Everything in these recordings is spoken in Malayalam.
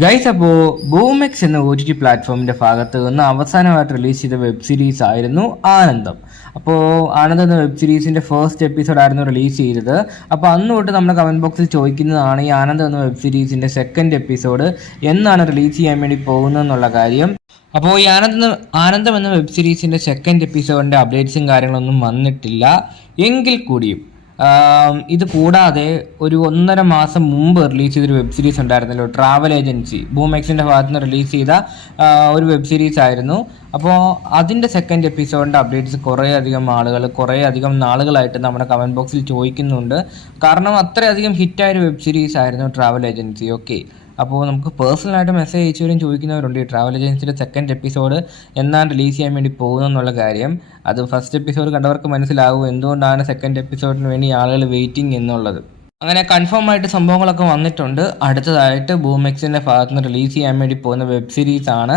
ഗൈസ്, അപ്പോൾ ബൂമെക്സ് എന്ന OTT പ്ലാറ്റ്ഫോമിൻ്റെ ഭാഗത്ത് നിന്ന് അവസാനമായിട്ട് റിലീസ് ചെയ്ത വെബ് സീരീസ് ആയിരുന്നു ആനന്ദം. അപ്പോൾ ആനന്ദം എന്ന വെബ് സീരീസിൻ്റെ ഫസ്റ്റ് എപ്പിസോഡായിരുന്നു റിലീസ് ചെയ്തത്. അപ്പോൾ അന്ന് തൊട്ട് നമ്മുടെ കമൻറ്റ് ബോക്സിൽ ചോദിക്കുന്നതാണ് ഈ ആനന്ദം എന്ന വെബ് സീരീസിൻ്റെ സെക്കൻഡ് എപ്പിസോഡ് എന്നാണ് റിലീസ് ചെയ്യാൻ വേണ്ടി പോകുന്നതെന്നുള്ള കാര്യം. അപ്പോൾ ഈ ആനന്ദം എന്ന വെബ് സീരീസിൻ്റെ സെക്കൻഡ് എപ്പിസോഡിൻ്റെ അപ്ഡേറ്റ്സും കാര്യങ്ങളൊന്നും വന്നിട്ടില്ല. എങ്കിൽ കൂടിയും ഇത് കൂടാതെ ഒരു 1.5 മാസം മുമ്പ് റിലീസ് ചെയ്തൊരു വെബ് സീരീസ് ഉണ്ടായിരുന്നല്ലോ, ട്രാവൽ ഏജൻസി. ബൂമെക്സിൻ്റെ ഭാഗത്ത് നിന്ന് റിലീസ് ചെയ്ത ഒരു വെബ് സീരീസ് ആയിരുന്നു. അപ്പോൾ അതിൻ്റെ സെക്കൻഡ് എപ്പിസോഡിൻ്റെ അപ്ഡേറ്റ്സ് കുറേയധികം നാളുകളായിട്ട് നമ്മുടെ കമൻറ്റ് ബോക്സിൽ ചോദിക്കുന്നുണ്ട്. കാരണം അത്രയധികം ഹിറ്റായൊരു വെബ് സീരീസ് ആയിരുന്നു ട്രാവൽ ഏജൻസി. ഓക്കെ, അപ്പോൾ നമുക്ക് പേഴ്സണലായിട്ട് മെസ്സേജ് അയച്ചവരും ചോദിക്കുന്നവരുണ്ട് ഈ ട്രാവൽ ഏജൻസിയുടെ സെക്കൻഡ് എപ്പിസോഡ് എന്നാണ് റിലീസ് ചെയ്യാൻ വേണ്ടി പോകുന്നതെന്നുള്ള കാര്യം. അത് ഫസ്റ്റ് എപ്പിസോഡ് കണ്ടവർക്ക് മനസ്സിലാവും എന്തുകൊണ്ടാണ് സെക്കൻഡ് എപ്പിസോഡിന് വേണ്ടി ആളുകൾ വെയിറ്റിംഗ് എന്നുള്ളത്. അങ്ങനെ കൺഫേം ആയിട്ട് സംഭവങ്ങളൊക്കെ വന്നിട്ടുണ്ട്. അടുത്തതായിട്ട് ബൂമെക്സിൻ്റെ ഭാഗത്ത് നിന്ന് റിലീസ് ചെയ്യാൻ വേണ്ടി പോകുന്ന വെബ് സീരീസാണ്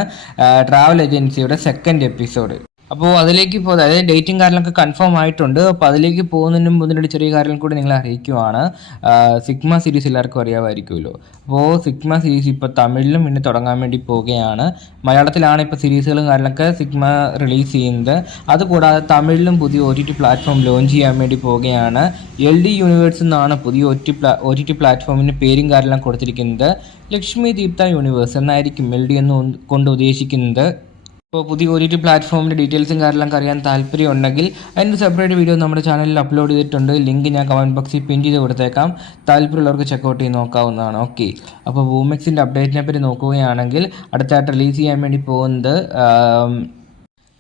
ട്രാവൽ ഏജൻസിയുടെ സെക്കൻഡ് എപ്പിസോഡ്. അപ്പോൾ അതിലേക്ക് അതായത് ഡേറ്റും കാര്യങ്ങളൊക്കെ കൺഫേം ആയിട്ടുണ്ട്. അപ്പോൾ അതിലേക്ക് പോകുന്നതിന് മുമ്പ് ഇതിൻ്റെ ചെറിയ കാര്യങ്ങൾ കൂടി നിങ്ങളെ അറിയിക്കുവാണ്. സിഗ്മ സീരീസ് എല്ലാവർക്കും അറിയാമായിരിക്കുമല്ലോ. അപ്പോൾ സിഗ്മ സീരീസ് ഇപ്പോൾ തമിഴിലും പിന്നെ തുടങ്ങാൻ വേണ്ടി പോവുകയാണ്. മലയാളത്തിലാണ് ഇപ്പോൾ സീരീസുകളും കാര്യങ്ങളൊക്കെ സിഗ്മ റിലീസ് ചെയ്യുന്നത്. അതുകൂടാതെ തമിഴിലും പുതിയ OTT പ്ലാറ്റ്ഫോം ലോഞ്ച് ചെയ്യാൻ വേണ്ടി പോവുകയാണ്. LD യൂണിവേഴ്സ് എന്നാണ് പുതിയ OTT പ്ലാറ്റ്ഫോമിന് പേരും കാര്യങ്ങളും കൊടുത്തിരിക്കുന്നത്. ലക്ഷ്മി ദീപ്ത യൂണിവേഴ്സ് എന്നായിരിക്കും LD എന്ന് കൊണ്ട് ഉദ്ദേശിക്കുന്നത്. ഇപ്പോൾ പുതിയ OTT പ്ലാറ്റ്ഫോമിൻ്റെ ഡീറ്റെയിൽസും കാര്യങ്ങളൊക്കെ അറിയാൻ താല്പര്യം ഉണ്ടെങ്കിൽ അതിൻ്റെ സെപ്പറേറ്റ് വീഡിയോ നമ്മുടെ ചാനലിൽ അപ്ലോഡ് ചെയ്തിട്ടുണ്ട്. ലിങ്ക് ഞാൻ കമൻറ്റ് ബോക്സിൽ പിൻ ചെയ്ത് കൊടുത്തേക്കാം. താല്പര്യമുള്ളവർക്ക് ചെക്കൗട്ട് ചെയ്ത് നോക്കാവുന്നതാണ്. ഓക്കെ, അപ്പോൾ ബൂമെക്സിൻ്റെ അപ്ഡേറ്റിനെ പറ്റി നോക്കുകയാണെങ്കിൽ അടുത്തായിട്ട് റിലീസ് ചെയ്യാൻ വേണ്ടി പോകുന്നത്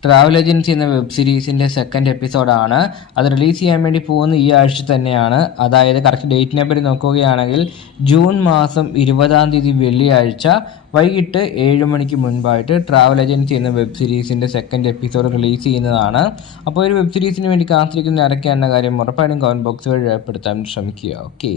ട്രാവൽ ഏജൻസി എന്ന വെബ് സീരീസിൻ്റെ സെക്കൻഡ് എപ്പിസോഡാണ്. അത് റിലീസ് ചെയ്യാൻ വേണ്ടി പോകുന്ന ഈ ആഴ്ച തന്നെയാണ്. അതായത് കറക്റ്റ് ഡേറ്റിനെ പറ്റി നോക്കുകയാണെങ്കിൽ ജൂൺ മാസം 20-ാം തീയതി വെള്ളിയാഴ്ച വൈകിട്ട് 7 മണിക്ക് മുൻപായിട്ട് ട്രാവൽ ഏജൻസി എന്ന വെബ് സീരീസിൻ്റെ സെക്കൻഡ് എപ്പിസോഡ് റിലീസ് ചെയ്യുന്നതാണ്. അപ്പോൾ ഒരു വെബ് സീരീസിന് വേണ്ടി കാത്തിരിക്കുന്ന ആരൊക്കെയാണെന്ന കാര്യം ഉറപ്പായിട്ടും കമൻറ്റ് ബോക്സ് വഴി രേഖപ്പെടുത്താൻ ശ്രമിക്കുക. ഓക്കെ.